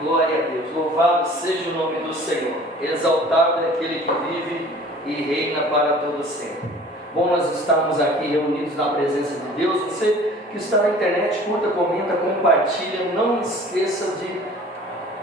Glória a Deus, louvado seja o nome do Senhor, exaltado é aquele que vive e reina para todo sempre. Bom, nós estamos aqui reunidos na presença de Deus. Você que está na internet, curta, comenta, compartilha, não esqueça de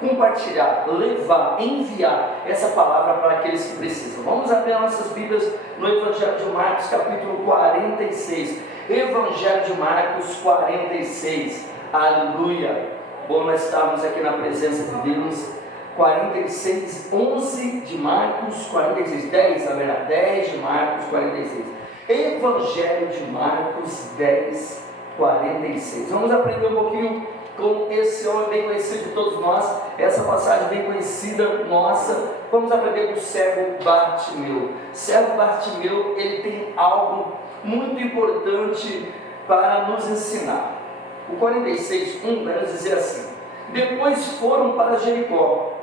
compartilhar, levar, enviar essa palavra para aqueles que precisam. Vamos abrir nossas Bíblias no Evangelho de Marcos, capítulo 46. Evangelho de Marcos 46, aleluia. Bom, nós estamos aqui na presença de Deus. 46, 11 de Marcos 46, 10 na verdade, 10 de Marcos 46. Evangelho de Marcos 10, 46. Vamos aprender um pouquinho com esse homem bem conhecido de todos nós, essa passagem bem conhecida nossa. Vamos aprender com o cego Bartimeu. Cego Bartimeu, ele tem algo muito importante para nos ensinar. O 46, 1 vai nos dizer assim: depois foram para Jericó,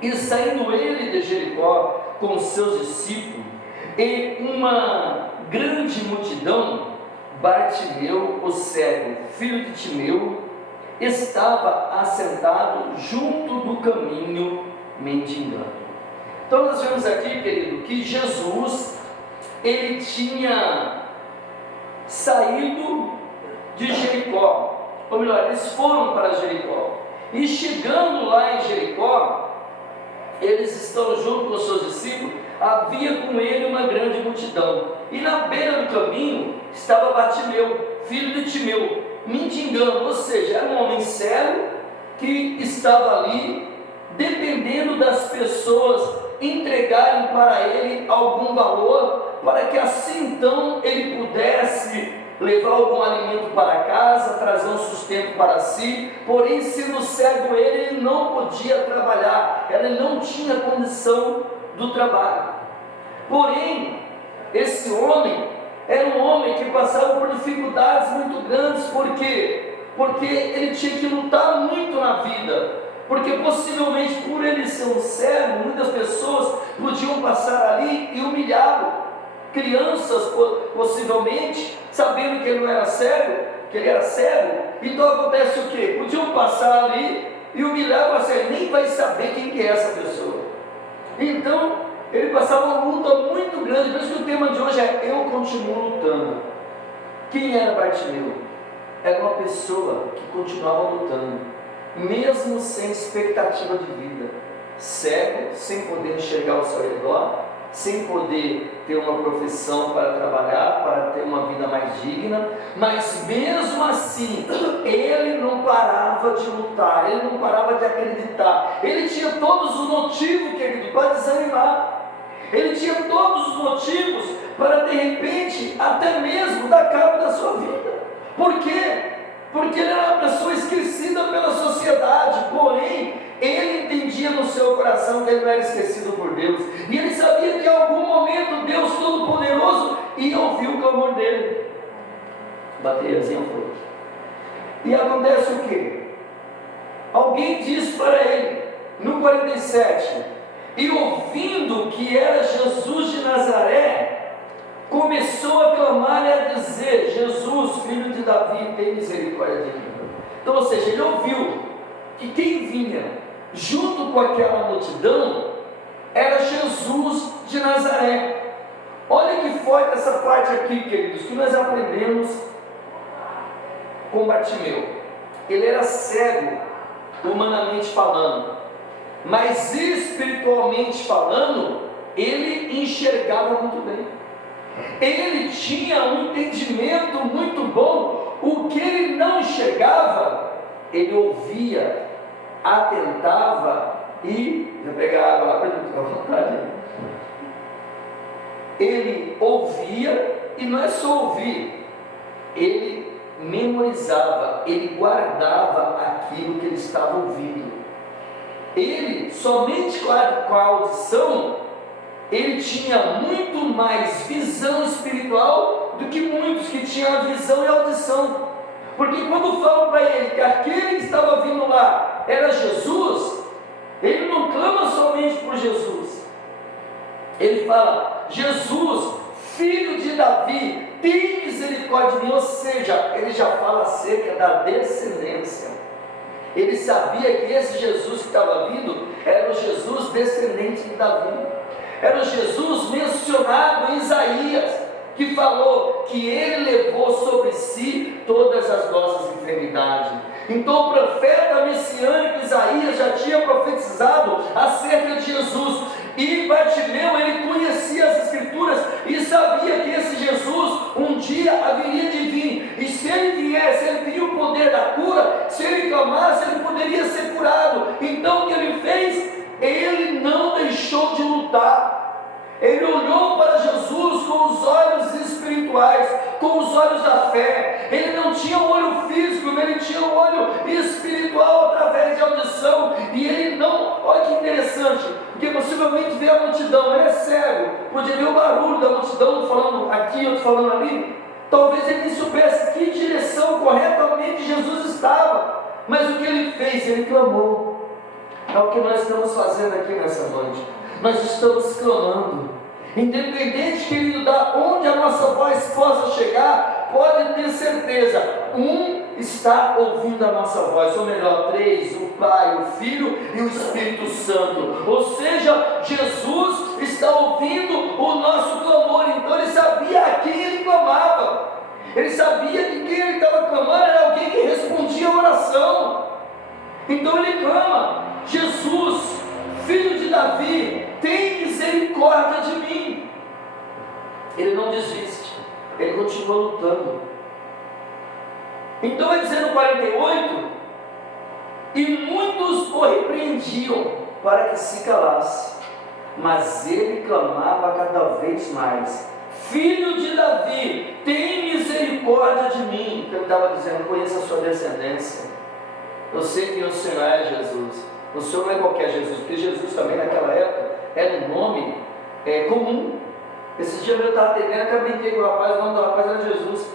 e saindo ele de Jericó com os seus discípulos e uma grande multidão, Bartimeu, o cego, filho de Timeu, estava assentado junto do caminho, mendigando. Então nós vemos aqui, querido, que Jesus, ele tinha saído de Jericó, ou melhor, eles foram para Jericó, e chegando lá em Jericó, eles estão junto com os seus discípulos. Havia com ele uma grande multidão, e na beira do caminho estava Bartimeu, filho de Timeu, mendigando, ou seja, era um homem cego que estava ali dependendo das pessoas entregarem para ele algum valor, para que assim então ele pudesse levar algum alimento para casa, trazer um sustento para si. Porém, sendo cego ele não podia trabalhar, ele não tinha condição do trabalho. Porém, esse homem era um homem que passava por dificuldades muito grandes. Por quê? Porque ele tinha que lutar muito na vida, porque possivelmente por ele ser um cego, muitas pessoas podiam passar ali e humilhá-lo. Crianças possivelmente, sabendo que ele não era cego, que ele era cego, então acontece o quê? Podiam passar ali e humilhar, você nem vai saber quem que é essa pessoa. Então ele passava uma luta muito grande. Por isso que o tema de hoje é: eu continuo lutando. Quem era Bartimeu? Era uma pessoa que continuava lutando, mesmo sem expectativa de vida, cego, sem poder enxergar ao seu redor, sem poder ter uma profissão para trabalhar, para ter uma vida mais digna, mas mesmo assim, ele não parava de lutar, ele não parava de acreditar. Ele tinha todos os motivos, querido, para desanimar. Ele tinha todos os motivos para, de repente, até mesmo dar cabo da sua vida. Por quê? Porque ele era uma pessoa esquecida pela sociedade, porém, ele entendia no seu coração que ele não era esquecido por Deus, e ele sabia que em algum momento Deus Todo-Poderoso ia ouvir o clamor dele. Bateriazinha foi. E acontece o quê? Alguém diz para ele, no 47, e ouvindo que era Jesus de Nazaré, começou a clamar e a dizer: Jesus, filho de Davi, tem misericórdia de mim. Então, ou seja, ele ouviu que quem vinha junto com aquela multidão era Jesus de Nazaré. Olha que forte essa parte aqui, queridos, que nós aprendemos com Bartimeu. Ele era cego, humanamente falando, mas espiritualmente falando, ele enxergava muito bem. Ele tinha um entendimento muito bom. O que ele não enxergava, ele ouvia, atentava e... Vou pegar água lá para ele ficar à vontade. Ele ouvia, e não é só ouvir, ele memorizava, ele guardava aquilo que ele estava ouvindo. Ele, somente com a audição, ele tinha muito mais visão espiritual do que muitos que tinham a visão e a audição. Porque quando falam para ele que aquele que estava vindo lá era Jesus, ele não clama somente por Jesus, ele fala: Jesus, filho de Davi, tem misericórdia de mim. Ou seja, ele já fala acerca da descendência. Ele sabia que esse Jesus que estava vindo era o Jesus descendente de Davi, era o Jesus mencionado em Isaías, que falou que ele levou sobre si todas as nossas enfermidades. Então o profeta messiânico Isaías já tinha profetizado acerca de Jesus, e Bartimeu, ele conhecia as escrituras e sabia que esse Jesus um dia haveria de vir, e se ele viesse, ele teria o poder da cura. Se ele clamasse, ele poderia ser curado. Então o que ele fez? Ele não deixou de lutar. Ele olhou para Jesus com os olhos espirituais, com os olhos da fé. Ele não tinha um olho físico, mas ele tinha um olho espiritual através de audição. E ele não, olha que interessante, porque possivelmente vê a multidão, ele é cego, podia ver o barulho da multidão, falando aqui, outro falando ali. Talvez ele nem soubesse que direção corretamente Jesus estava, mas o que ele fez? Ele clamou. É o que nós estamos fazendo aqui nessa noite. Nós estamos clamando, independente, querido, da onde a nossa voz possa chegar, pode ter certeza, está ouvindo a nossa voz, ou melhor, 3, o Pai, o Filho e o Espírito Santo. Ou seja, Jesus está ouvindo o nosso clamor. Então ele sabia a quem ele clamava, ele sabia que quem ele estava clamando era alguém que respondia a oração. Então ele clama: Jesus, Filho de Davi, tem misericórdia de mim. Ele não desiste, ele continua lutando. Então ele diz no 48: e muitos o repreendiam para que se calasse, mas ele clamava cada vez mais: Filho de Davi, tem misericórdia de mim. Então ele estava dizendo: conheça a sua descendência, eu sei que o Senhor é Jesus. O Senhor não é qualquer Jesus, porque Jesus também naquela época era um nome comum. Esse dia eu estava atendendo, até brinquei com o rapaz, o nome do rapaz era Jesus.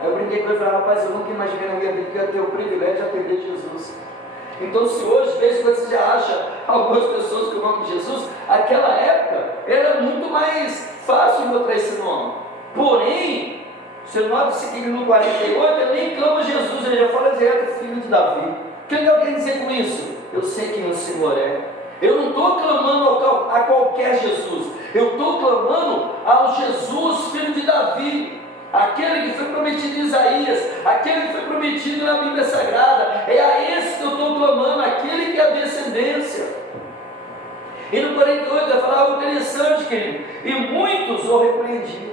Aí eu brinquei com ele e falei: rapaz, eu nunca imaginei na minha vida que eu ia ter o privilégio de atender Jesus. Então, se hoje, de vez em quando você já acha algumas pessoas com o nome de Jesus, aquela época era muito mais fácil encontrar esse nome. Porém, você nota o seguinte: no 48 ele nem clama Jesus, ele já fala direto: Filho de Davi. O que ele quer dizer com isso? Eu sei quem o Senhor é. Eu não estou clamando a qualquer Jesus, eu estou clamando ao Jesus, Filho de Davi, aquele que foi prometido em Isaías, aquele que foi prometido na Bíblia Sagrada. É a esse que eu estou clamando, aquele que é a descendência. E no 48 vai falar algo interessante, querido: e muitos o repreendiam.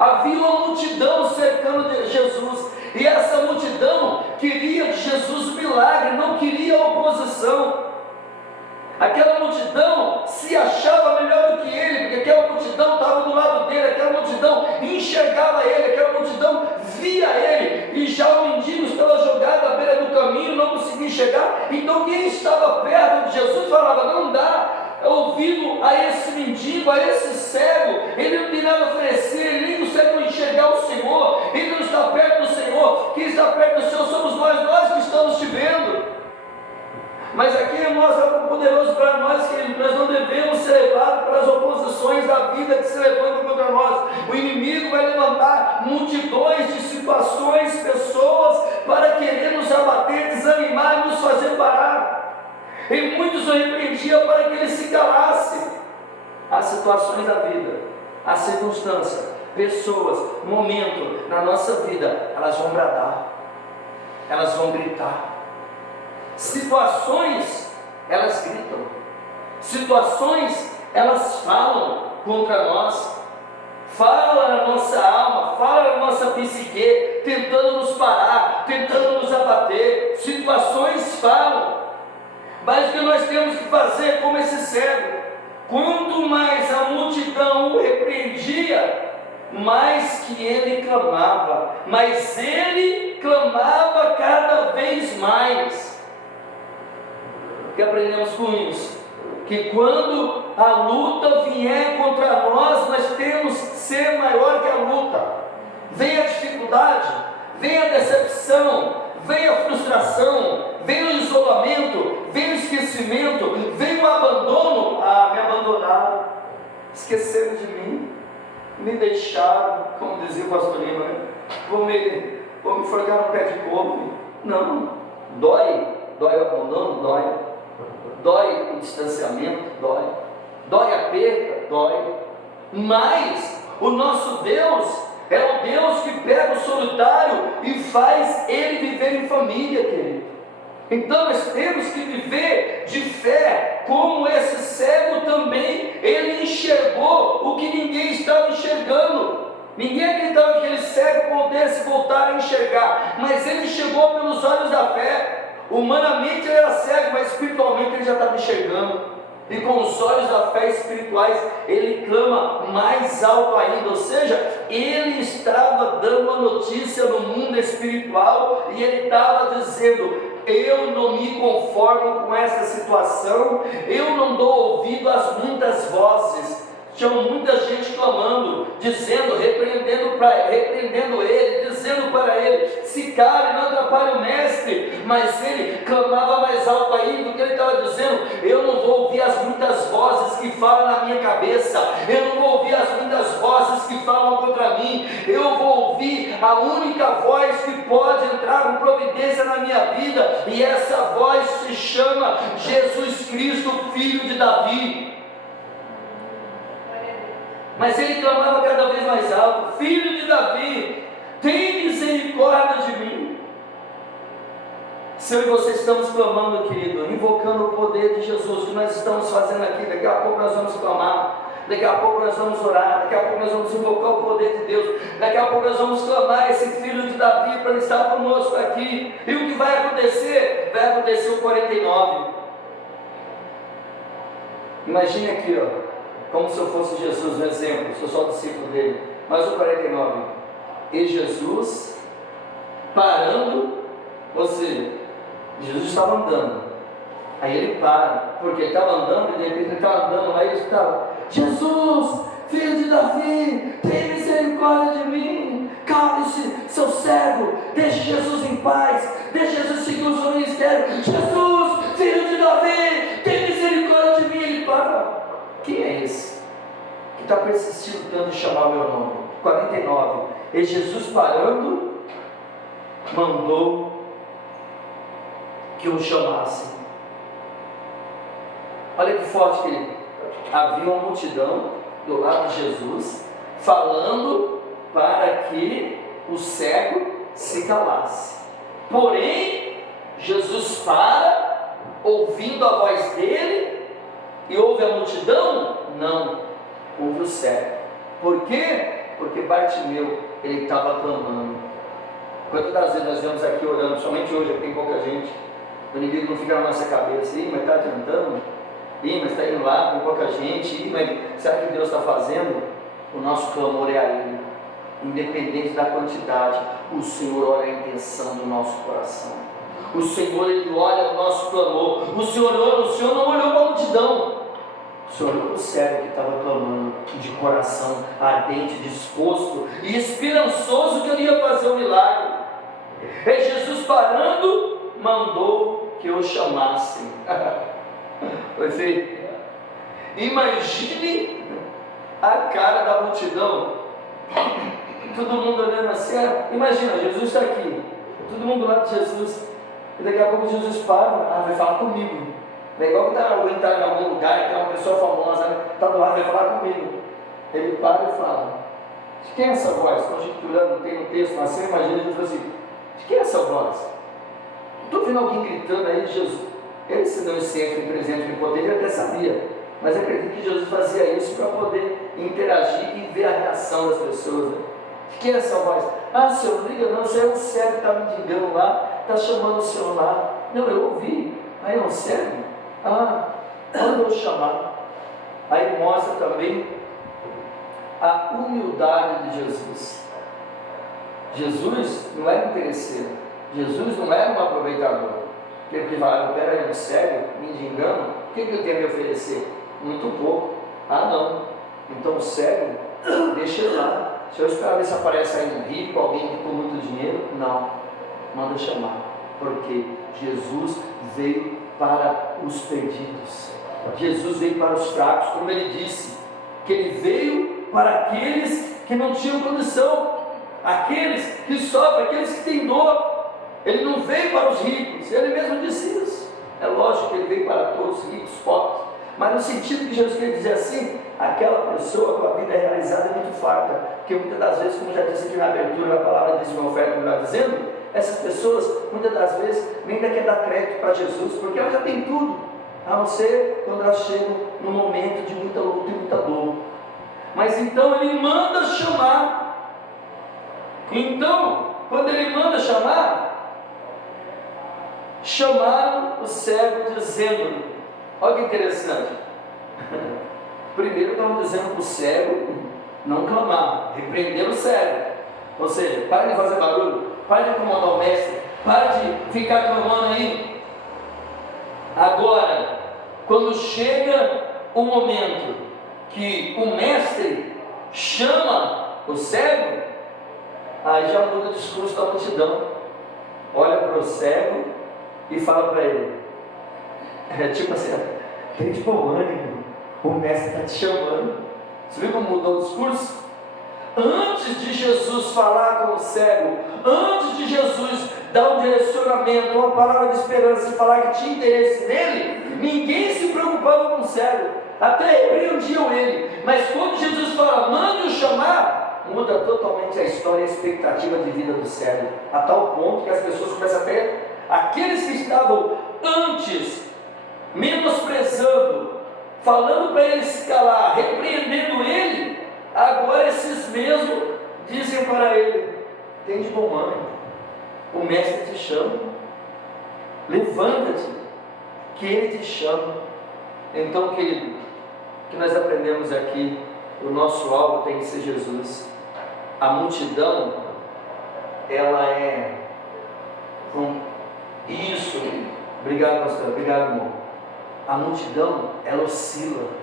Havia uma multidão cercando de Jesus, e essa multidão queria de Jesus milagre, não queria oposição. Aquela multidão se achava melhor do que ele, porque aquela multidão estava do lado dele, aquela multidão enxergava ele, aquela multidão via ele, e já o mendigo estava jogado à beira do caminho, não conseguia enxergar. Então quem estava perto de Jesus falava: não dá ouvido a esse mendigo, a esse cego, ele não tem nada a oferecer, ele nem consegue enxergar o Senhor, ele não está perto do Senhor. Quem está perto do Senhor somos nós que estamos te vendo. Mas aqui mostra algo poderoso para nós, que nós não devemos ser levados pelas oposições da vida que se levantam contra nós. O inimigo vai levantar multidões de situações, pessoas, para querer nos abater, desanimar e nos fazer parar. E muitos o repreendiam para que ele se calasse. As situações da vida, as circunstâncias, pessoas, momento na nossa vida, elas vão bradar, elas vão gritar. Situações, elas gritam. Situações, elas falam contra nós, fala na nossa alma, fala na nossa psique, tentando nos parar, tentando nos abater. Situações falam. Mas o que nós temos que fazer, como esse cego? Quanto mais a multidão o repreendia, mais que ele clamava, mas ele clamava cada vez mais. O que aprendemos com isso? Que quando a luta vier contra nós, nós temos que ser maior que a luta. Vem a dificuldade, vem a decepção, vem a frustração, vem o isolamento, vem o esquecimento, vem o abandono. Me abandonaram, esqueceram de mim, me deixaram, como dizia o pastor Lima, vou me forcar no pé de couro. Não, dói. Dói o abandono? Dói. Dói o distanciamento? Dói. Dói a perda? Dói. Mas o nosso Deus é o Deus que pega o solitário e faz ele viver em família, querido. Então nós temos que viver de fé, como esse cego também, ele enxergou o que ninguém estava enxergando. Ninguém acreditava que aquele cego pudesse voltar a enxergar, mas ele enxergou pelos olhos da fé. Humanamente ele era cego, mas espiritualmente ele já estava enxergando. E com os olhos da fé espirituais, ele clama mais alto ainda, ou seja, ele estava dando a notícia no mundo espiritual, e ele estava dizendo: eu não me conformo com essa situação, eu não dou ouvido às muitas vozes. Tinha muita gente clamando, dizendo, repreendendo ele, dizendo para ele: se cale, não atrapalhe o mestre. Mas ele clamava mais alto ainda, o que ele estava dizendo: eu não vou ouvir as muitas vozes que falam na minha cabeça, eu não vou ouvir as muitas vozes que falam contra mim, eu vou ouvir a única voz que pode entrar com providência na minha vida, e essa voz se chama Jesus Cristo, filho de Davi. Mas ele clamava cada vez mais alto: filho de Davi, tem misericórdia de mim. Se eu e você estamos clamando, querido, invocando o poder de Jesus, que nós estamos fazendo aqui, daqui a pouco nós vamos clamar, daqui a pouco nós vamos orar, daqui a pouco nós vamos invocar o poder de Deus, daqui a pouco nós vamos clamar esse filho de Davi para estar conosco aqui. E o que vai acontecer? Vai acontecer o 49. Imagine aqui, ó, como se eu fosse Jesus, um exemplo, sou só discípulo dele. Mas o 49, e Jesus parando, ou seja, Jesus estava andando, aí ele para, porque ele estava andando, e de repente ele estava andando, aí ele estava: Jesus, filho de Davi, tem misericórdia de mim, cale-se, seu cego, deixe Jesus em paz, deixe Jesus seguir o seu ministério. Jesus, filho de Davi, tem misericórdia de mim. Ele para: quem é esse que está persistindo tanto em chamar meu nome? 49, e Jesus parando, mandou que o chamassem. Olha que forte, querido. Havia uma multidão do lado de Jesus, falando para que o cego se calasse. Porém, Jesus para, ouvindo a voz dele, e ouve a multidão? Não, ouve o cego. Por quê? Porque Bartimeu, ele estava clamando. Quantas das vezes nós vemos aqui orando, somente hoje, aqui tem pouca gente, o inimigo não fica na nossa cabeça: ih, mas está adiantando? Ih, mas está indo lá, tem pouca gente. Ih, mas será que Deus está fazendo? O nosso clamor é a Ele, independente da quantidade. O Senhor olha a intenção do nosso coração. O Senhor, Ele olha o nosso clamor. O Senhor não olhou para a multidão, o Senhor olhou para o cego que estava clamando, de coração ardente, disposto e esperançoso que Ele ia fazer um milagre. E Jesus parando, mandou que o chamassem. Você imagine a cara da multidão, todo mundo olhando assim. Imagina, Jesus está aqui, todo mundo do lado de Jesus, e daqui a pouco Jesus para: vai falar comigo. É igual que alguém está em algum lugar, que é uma pessoa famosa, está do lado, vai falar comigo. Ele para e fala: de quem é essa voz? Conjecturando, não tem no texto, mas você imagina, ele fala assim: de quem é essa voz? Estou vendo alguém gritando aí de Jesus. Ele, se não sempre presente e potente, ele até sabia, mas acredito que Jesus fazia isso para poder interagir e ver a reação das pessoas. Né? De quem é essa voz? Senhor, não liga não, você é um cego que está me digando lá, está chamando o Senhor lá. Não, eu ouvi. Aí é um cego? Manda eu chamar. Aí mostra também a humildade de Jesus. Jesus não era interesseiro, Jesus não era um aproveitador. Ele falava: peraí, um cego, mendigando, o que ele tem a me oferecer? Muito pouco. Não, então o cego, deixa ele lá. Se eu esperar ver se aparece aí um rico, alguém com muito dinheiro, não, manda chamar, porque Jesus veio para os perdidos, Jesus veio para os fracos, como ele disse, que ele veio para aqueles que não tinham condição, aqueles que sofrem, aqueles que têm dor. Ele não veio para os ricos, ele mesmo disse isso. É lógico que ele veio para todos, ricos, pobres, mas no sentido que Jesus quer dizer assim, aquela pessoa com a vida realizada é muito farta, porque muitas das vezes, como já disse aqui na abertura, a palavra diz uma oferta, melhor dizendo, essas pessoas, muitas das vezes, nem ainda quer dar crédito para Jesus, porque ela já tem tudo, a não ser quando elas chegam no momento de muita luta e muita dor. Mas então ele manda chamar. Então, quando ele manda chamar, chamaram o cego dizendo, olha que interessante, primeiro estavam dizendo para o cego não clamar, repreender o cego, ou seja, para de fazer barulho, para de incomodar o mestre, para de ficar clamando aí. Agora, quando chega o momento que o mestre chama o cego, aí já muda o discurso da multidão, olha para o cego e fala para ele, tipo assim, tem de bom ânimo, o mestre está te chamando. Você viu como mudou o discurso? Antes de Jesus falar com o cego, antes de Jesus dar um direcionamento, uma palavra de esperança e falar que tinha interesse nele, ninguém se preocupava com o cego, até repreendiam ele. Mas quando Jesus fala, mande-o chamar, muda totalmente a história e a expectativa de vida do cego, a tal ponto que as pessoas começam a ter, aqueles que estavam antes menosprezando, falando para ele se calar, repreendendo ele, agora esses mesmos dizem para ele, tem de bom ânimo, o mestre te chama, levanta-te, que ele te chama. Então, querido, o que nós aprendemos aqui, o nosso alvo tem que ser Jesus. A multidão, ela é isso, obrigado pastor, obrigado irmão, a multidão, ela oscila.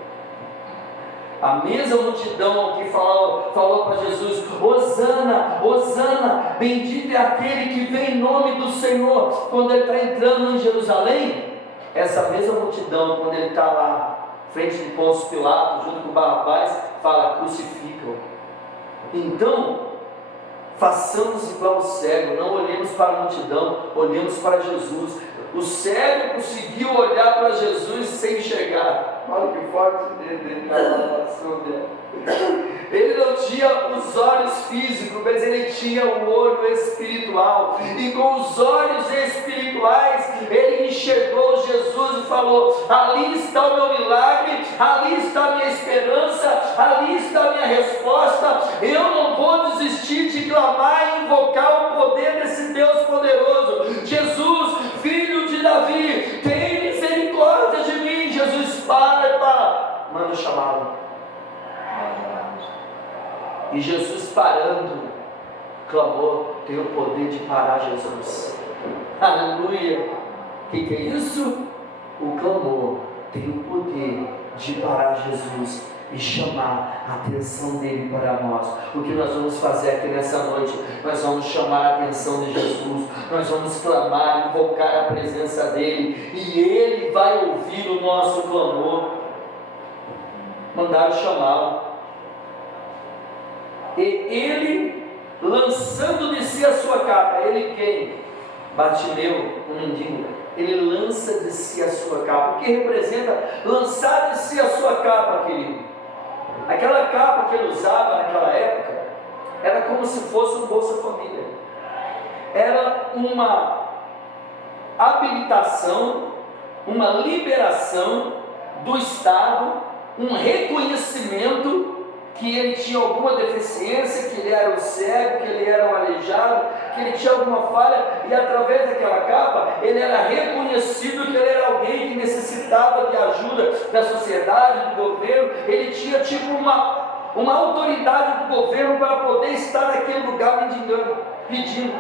A mesma multidão que falou para Jesus, Hosana, Hosana, bendito é aquele que vem em nome do Senhor, quando ele está entrando em Jerusalém, essa mesma multidão, quando ele está lá, frente de Pôncio Pilatos, junto com Barrabás, fala, crucificam. Então, façamos igual o cego, não olhemos para a multidão, olhemos para Jesus. O cego conseguiu olhar para Jesus sem enxergar. Olha que forte dele, ele não tinha os olhos físicos, mas ele tinha o olho espiritual, e com os olhos espirituais ele enxergou Jesus e falou, ali está o meu milagre, ali está a minha esperança, ali está a minha resposta, eu não vou desistir de clamar e invocar o poder desse Deus poderoso. Jesus, filho de Davi, tem misericórdia de mim. Jesus manda chamá-lo. E Jesus parando, clamou, tem o poder de parar Jesus. Aleluia! O que é isso? O clamor tem o poder de parar Jesus e chamar a atenção dele para nós. O que nós vamos fazer aqui nessa noite? Nós vamos chamar a atenção de Jesus, nós vamos clamar, invocar a presença dele, e ele vai ouvir o nosso clamor. Mandaram chamá-lo, e ele, lançando de si a sua capa, ele quem? Bartimeu, um mendigo, ele lança de si a sua capa. O que representa lançar de si a sua capa, querido? Aquela capa que ele usava naquela época era como se fosse um Bolsa Família, era uma habilitação, uma liberação do Estado, um reconhecimento que ele tinha alguma deficiência, que ele era um cego, que ele era um aleijado, que ele tinha alguma falha, e através daquela capa, ele era reconhecido que ele era alguém que necessitava de ajuda da sociedade, do governo. Ele tinha tipo uma autoridade do governo para poder estar naquele lugar mendigando, pedindo.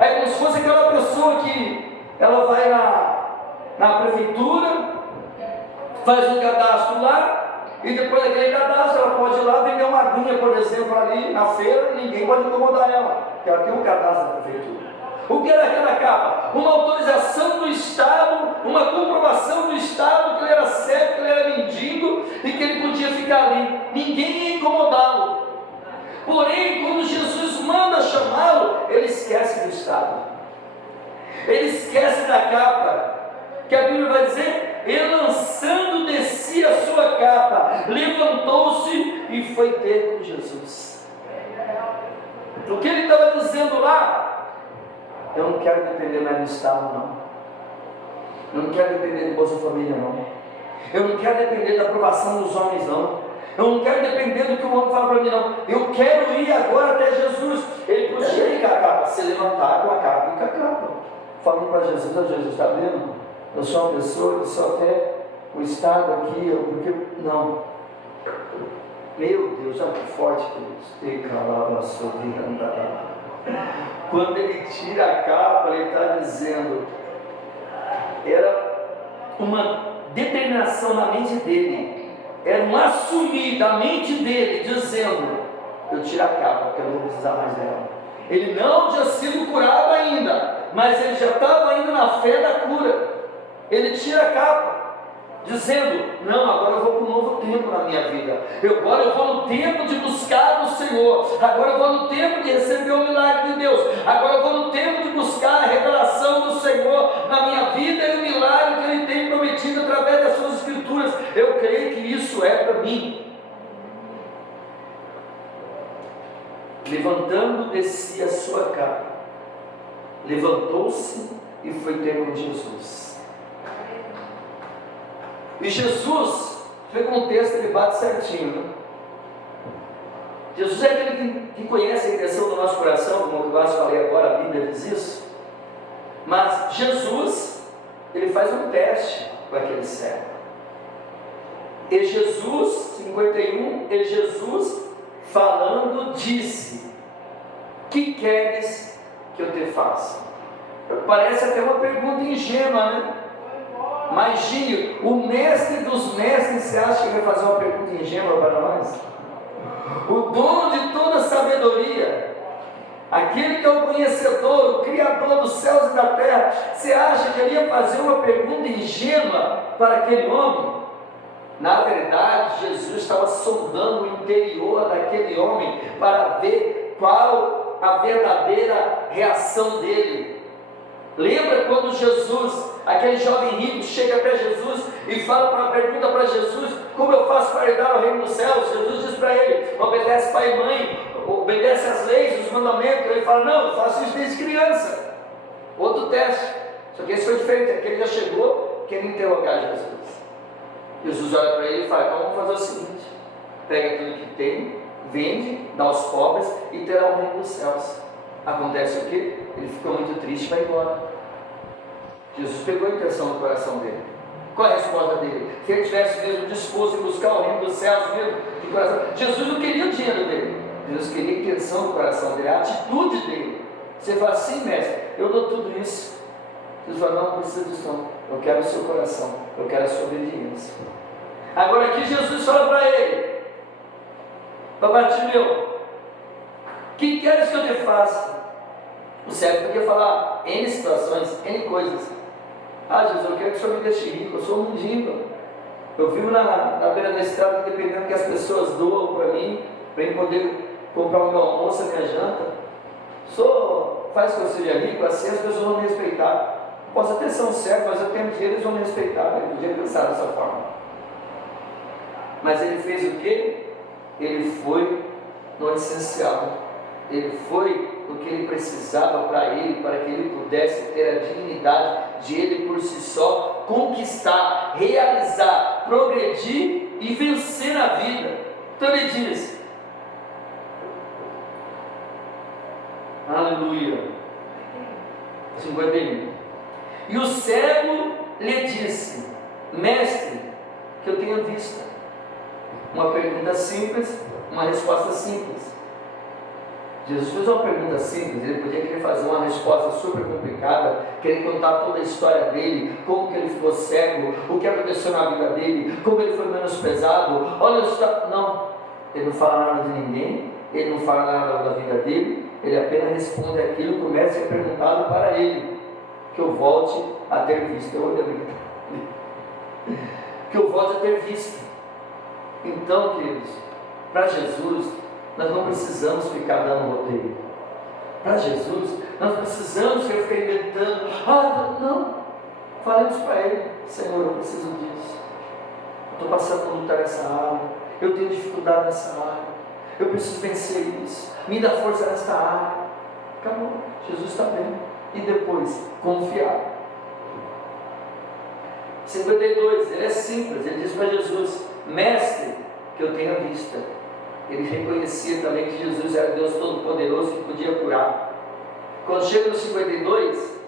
É como se fosse aquela pessoa que ela vai na prefeitura, faz um cadastro lá, e depois daquele cadastro ela pode ir lá vender uma aguinha, por exemplo, ali na feira, e ninguém pode incomodar ela, porque ela tem um cadastro da prefeitura. O que era aquela capa? Uma autorização do Estado, uma comprovação do Estado que ele era cego, que ele era mendigo e que ele podia ficar ali, ninguém ia incomodá-lo. Porém, quando Jesus manda chamá-lo, ele esquece do Estado. esquece da capa, que a Bíblia vai dizer, e lançando de si a sua capa, levantou-se e foi ter com Jesus. O que ele estava dizendo lá? Eu não quero depender mais do Estado, não. Eu não quero depender do Bolsa Família, não. Eu não quero depender da aprovação dos homens, não. Eu não quero depender do que o homem fala para mim, não. Eu quero ir agora até Jesus. Ele podia ir com a capa, se levantar com a capa e com a capa, falando para Jesus, Jesus, está vendo? Eu sou uma pessoa que só quer o Estado aqui, porque não. Meu Deus, olha que forte que ele quando ele tira a capa, ele está dizendo, era uma determinação na mente dele, era um assumir da mente dele, dizendo, eu tiro a capa, porque eu não vou precisar mais dela. Ele não tinha sido curado ainda, mas ele já estava indo na fé da cura. Ele tira a capa, dizendo, não, agora eu vou para um novo tempo na minha vida. Agora eu vou no tempo de buscar do Senhor. Agora eu vou no tempo de receber o milagre de Deus. Agora eu vou no tempo de buscar a revelação do Senhor na minha vida e o milagre que Ele tem prometido através das suas escrituras. Eu creio que isso é para mim. Levantando de si a sua capa, levantou-se e foi ter com Jesus. E Jesus, foi com o texto, ele bate certinho, né? Jesus é aquele que conhece a intenção do nosso coração, como eu quase falei agora, a Bíblia diz isso. Mas Jesus, ele faz um teste com aquele cego. E Jesus, 51, e Jesus falando disse, que queres que eu te faça? Parece até uma pergunta ingênua, né? Imagine, o mestre dos mestres, você acha que vai fazer uma pergunta ingênua para nós? O dono de toda a sabedoria, aquele que é o conhecedor, o criador dos céus e da terra, você acha que ele ia fazer uma pergunta ingênua para aquele homem? Na verdade, Jesus estava sondando o interior daquele homem para ver qual a verdadeira reação dele. Lembra quando Jesus, aquele jovem rico, chega até Jesus e pergunta para Jesus, como eu faço para herdar ao reino dos céus? Jesus diz para ele, obedece pai e mãe, obedece as leis, os mandamentos. Ele fala, não, eu faço isso desde criança. Outro teste, só que esse foi diferente, aquele já chegou querendo interrogar Jesus. Jesus olha para ele e fala, então vamos fazer o seguinte, pega tudo que tem, vende, dá aos pobres e terá o reino dos céus. Acontece o quê? Ele ficou muito triste e vai embora. Jesus pegou a intenção do coração dele. Qual é a resposta dele? Se ele tivesse mesmo disposto em buscar o reino dos céus mesmo de coração. Jesus não queria o dinheiro dele, Jesus queria a intenção do coração dele, a atitude dele. Você fala assim, mestre, eu dou tudo isso. Jesus fala, não precisa disso não, eu quero o seu coração, eu quero a sua obediência. Agora aqui Jesus fala para ele, para Bartimeu, que queres que eu te faça? O cego podia falar N situações, N coisas. Ah, Jesus, eu quero que o Senhor me deixe rico, eu sou um mendigo. Eu vivo na beira da estrada, dependendo que as pessoas doam para mim poder comprar o meu almoço, a minha janta. Faz que eu seja rico, assim as pessoas vão me respeitar. Posso até ser um cego, mas eu tenho dinheiro, eles vão me respeitar. Ele podia pensar dessa forma. Mas ele fez o quê? Ele foi no essencial. Ele foi o que ele precisava para que ele pudesse ter a dignidade de ele por si só conquistar, realizar, progredir e vencer na vida. Então ele diz, aleluia, 51, e o cego lhe disse, mestre, que eu tenha vista. Uma pergunta simples, uma resposta simples. Jesus fez uma pergunta simples, ele podia querer fazer uma resposta super complicada, querer contar toda a história dele, como que ele ficou cego, o que aconteceu na vida dele, como ele foi menosprezado. Olha, não, ele não fala nada de ninguém, ele não fala nada da vida dele, ele apenas responde aquilo que começa a ser perguntado para ele, que eu volte a ter visto. Que eu volte a ter visto. Então, queridos, para Jesus, nós não precisamos ficar dando roteiro. para Jesus. Nós precisamos que ele fique inventando. Não. Falemos para ele: Senhor, eu preciso disso. Estou passando por lutar nessa área. Eu tenho dificuldade nessa área. Eu preciso vencer isso. Me dá força nessa área. Acabou. Jesus está bem. E depois, confiar. 52, ele é simples. Ele diz para Jesus: Mestre, que eu tenha vista. Ele reconhecia também que Jesus era Deus Todo-Poderoso que podia curar. Quando chega no 52,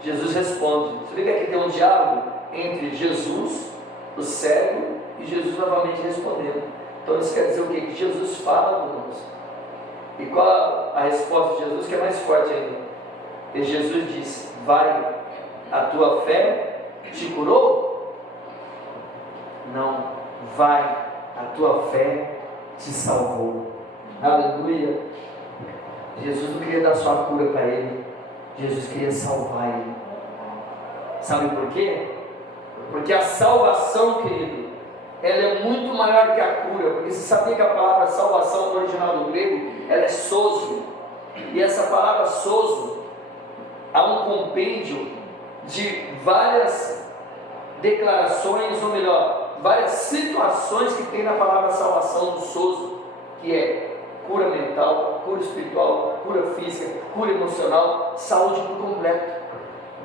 Jesus responde. Você vê que aqui tem um diálogo entre Jesus, o cego, e Jesus novamente respondendo. Então isso quer dizer o quê? Que Jesus fala conosco. E qual a resposta de Jesus, que é mais forte ainda? E Jesus disse: vai, a tua fé te curou? Não, vai, a tua fé te salvou. Aleluia. Jesus não queria dar só a cura para ele, Jesus queria salvar ele. Sabe por quê? Porque a salvação, querido, ela é muito maior que a cura. Porque você sabia que a palavra salvação no original do grego, ela é sozo. E essa palavra sozo, há um compêndio de várias declarações, ou melhor, várias situações que tem na palavra salvação do sozo, que é cura mental, cura espiritual, cura física, cura emocional, saúde por completo.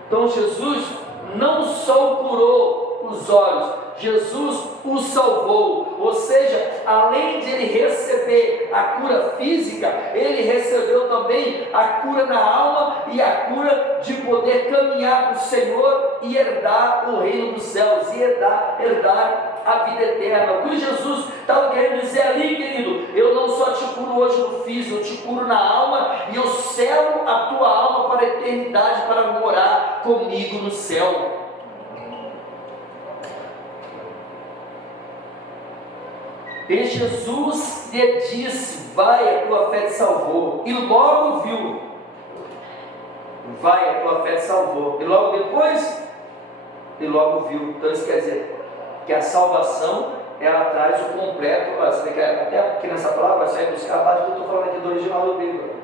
Então Jesus não só curou os olhos, Jesus o salvou. Ou seja, além de ele receber a cura física, ele recebeu também a cura na alma e a cura de poder caminhar com o Senhor e herdar o reino dos céus, e herdar a vida eterna. O que Jesus estava querendo dizer ali, querido: eu não só te curo hoje no físico, eu te curo na alma, e eu selo a tua alma para a eternidade, para morar comigo no céu. E Jesus lhe disse: vai, a tua fé te salvou. E logo viu. Vai, a tua fé te salvou. E logo depois, e logo viu. Então isso quer dizer que a salvação, ela traz o completo. Você vê que até aqui nessa palavra você vai buscar a base que eu estou falando aqui do original do Bíblia.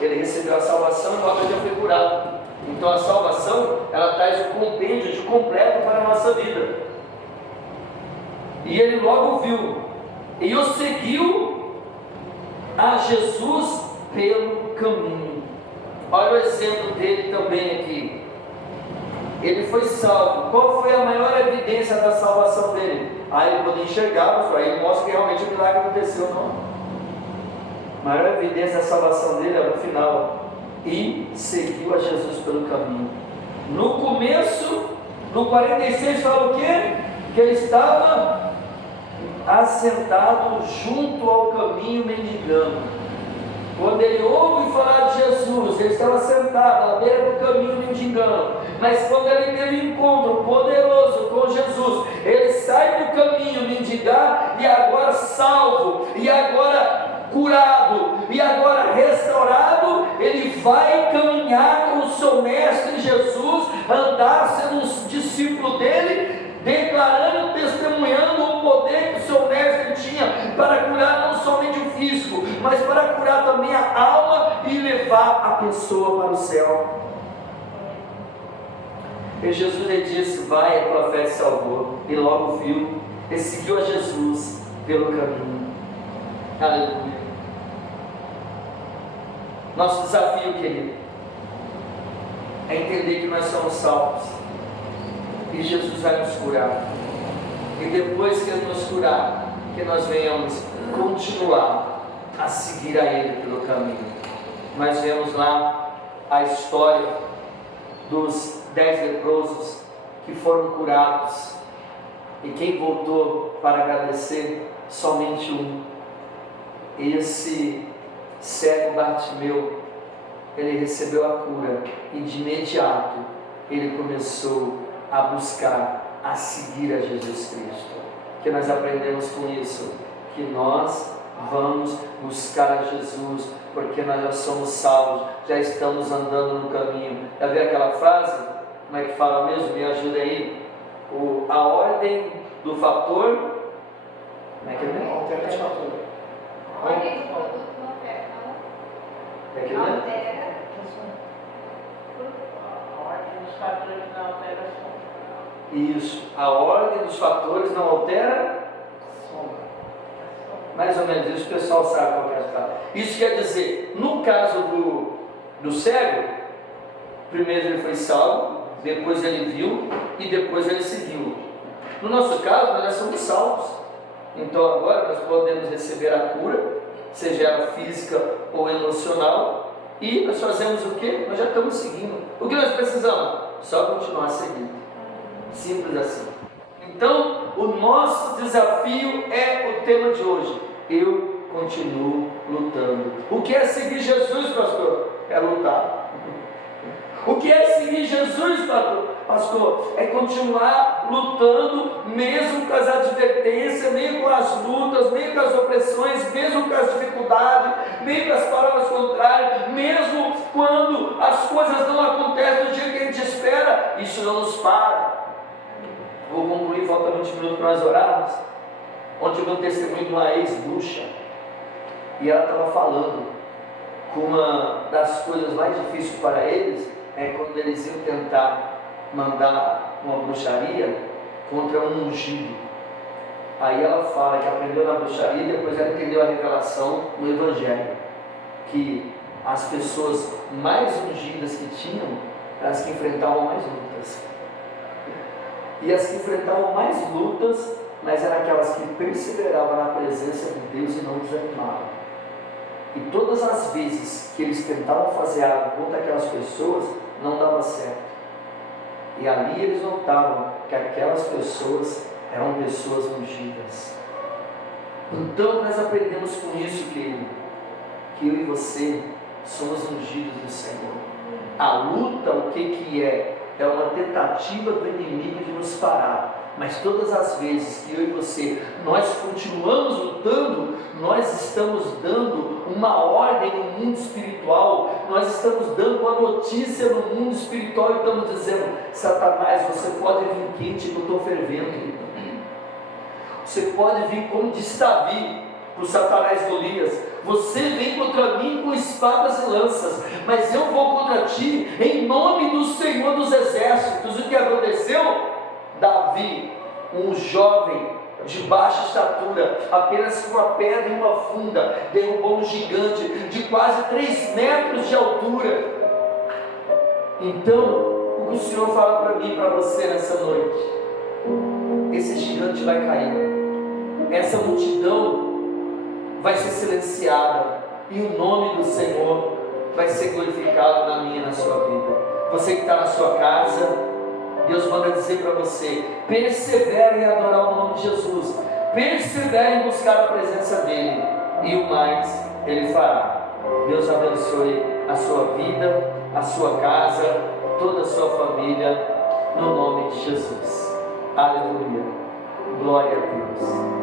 Ele recebeu a salvação e logo já foi curado. Então a salvação, ela traz o compêndio de completo para a nossa vida. E ele logo viu, e o seguiu a Jesus pelo caminho. Olha o exemplo dele também aqui. Ele foi salvo. Qual foi a maior evidência da salvação dele? Ele podia enxergar, aí mostra que realmente o milagre aconteceu, não. A maior evidência da salvação dele é no final: e seguiu a Jesus pelo caminho. No começo, no 46, fala o quê? Que ele estava assentado junto ao caminho mendigando. Quando ele ouve falar de Jesus, ele estava sentado à beira do caminho mendigando. Mas quando ele teve um encontro poderoso com Jesus, ele sai do caminho mendigar, e agora salvo, e agora curado, e agora restaurado, ele vai caminhar com o seu mestre Jesus, andar sendo um discípulo dele, declarando, testemunhando o poder que o seu mestre tinha para curar não somente o físico, mas para curar também a alma e levar a pessoa para o céu. E Jesus lhe disse: vai, a tua fé te salvou. E logo viu, e seguiu a Jesus pelo caminho. Aleluia. Nosso desafio, querido, é entender que nós somos salvos, e Jesus vai nos curar, e depois que Ele nos curar, que nós venhamos continuar a seguir a Ele pelo caminho. Nós vemos lá a história dos 10 leprosos que foram curados, e quem voltou para agradecer? Somente um. Esse cego Bartimeu, ele recebeu a cura, e de imediato ele começou a buscar, a seguir a Jesus Cristo. Que nós aprendemos com isso? Que nós vamos buscar a Jesus, porque nós já somos salvos, já estamos andando no caminho. Já viu aquela frase? Como é que fala mesmo? Me ajuda aí. A ordem do fator. Como é que é mesmo? Alternativa. Ordem do produto na oferta. É que, né? Altera. A ordem dos fatores não altera a sombra. Isso. A ordem dos fatores não altera Sombra. mais ou menos isso, o pessoal sabe qual que é a frase. Isso quer dizer, no caso do cego, primeiro ele foi salvo, depois ele viu e depois ele seguiu. No nosso caso, nós já somos salvos. Então agora nós podemos receber a cura, seja ela física ou emocional, e nós fazemos o quê? Nós já estamos seguindo. O que nós precisamos? Só continuar seguindo. Simples assim. Então, o nosso desafio é o tema de hoje. Eu continuo lutando. O que é seguir Jesus, pastor? É lutar. O que é seguir Jesus, pastor? É continuar lutando, mesmo com as advertências, mesmo com as lutas, mesmo com as opressões, mesmo com as dificuldades, mesmo com as palavras contrárias, mesmo quando as coisas não acontecem do jeito que a gente espera, isso não nos para. Vou concluir, falta 20 minutos para nós orarmos. Ontem eu vi um testemunho de uma ex-bruxa, e ela estava falando que uma das coisas mais difíceis para eles é quando eles iam tentar mandar uma bruxaria contra um ungido. Aí ela fala que aprendeu na bruxaria e depois ela entendeu a revelação no Evangelho, que as pessoas mais ungidas que tinham eram as que enfrentavam mais lutas. E as que enfrentavam mais lutas, mas eram aquelas que perseveravam na presença de Deus e não desanimavam. E todas as vezes que eles tentavam fazer algo contra aquelas pessoas, não dava certo. E ali eles notavam que aquelas pessoas eram pessoas ungidas. Então nós aprendemos com isso, querido, que eu e você somos ungidos do Senhor. A luta, o que é? É uma tentativa do inimigo de nos parar. Mas todas as vezes que eu e você, nós continuamos lutando, nós estamos dando uma ordem no mundo espiritual, nós estamos dando uma notícia no mundo espiritual e estamos dizendo: Satanás, você pode vir quente que eu estou fervendo. Você pode vir como disse Davi para o Satanás Golias: você vem contra mim com espadas e lanças, mas eu vou contra ti em nome do Senhor dos Exércitos. O que aconteceu? Davi, um jovem de baixa estatura, apenas com uma pedra e uma funda, derrubou um gigante de quase 3 metros de altura. Então, o que o Senhor fala para mim e para você nessa noite? Esse gigante vai cair, essa multidão vai ser silenciada, e o nome do Senhor vai ser glorificado na minha e na sua vida. Você que está na sua casa, Deus manda dizer para você: persevere em adorar o nome de Jesus, persevere em buscar a presença dEle, e o mais Ele fará. Deus abençoe a sua vida, a sua casa, toda a sua família, no nome de Jesus. Aleluia, glória a Deus.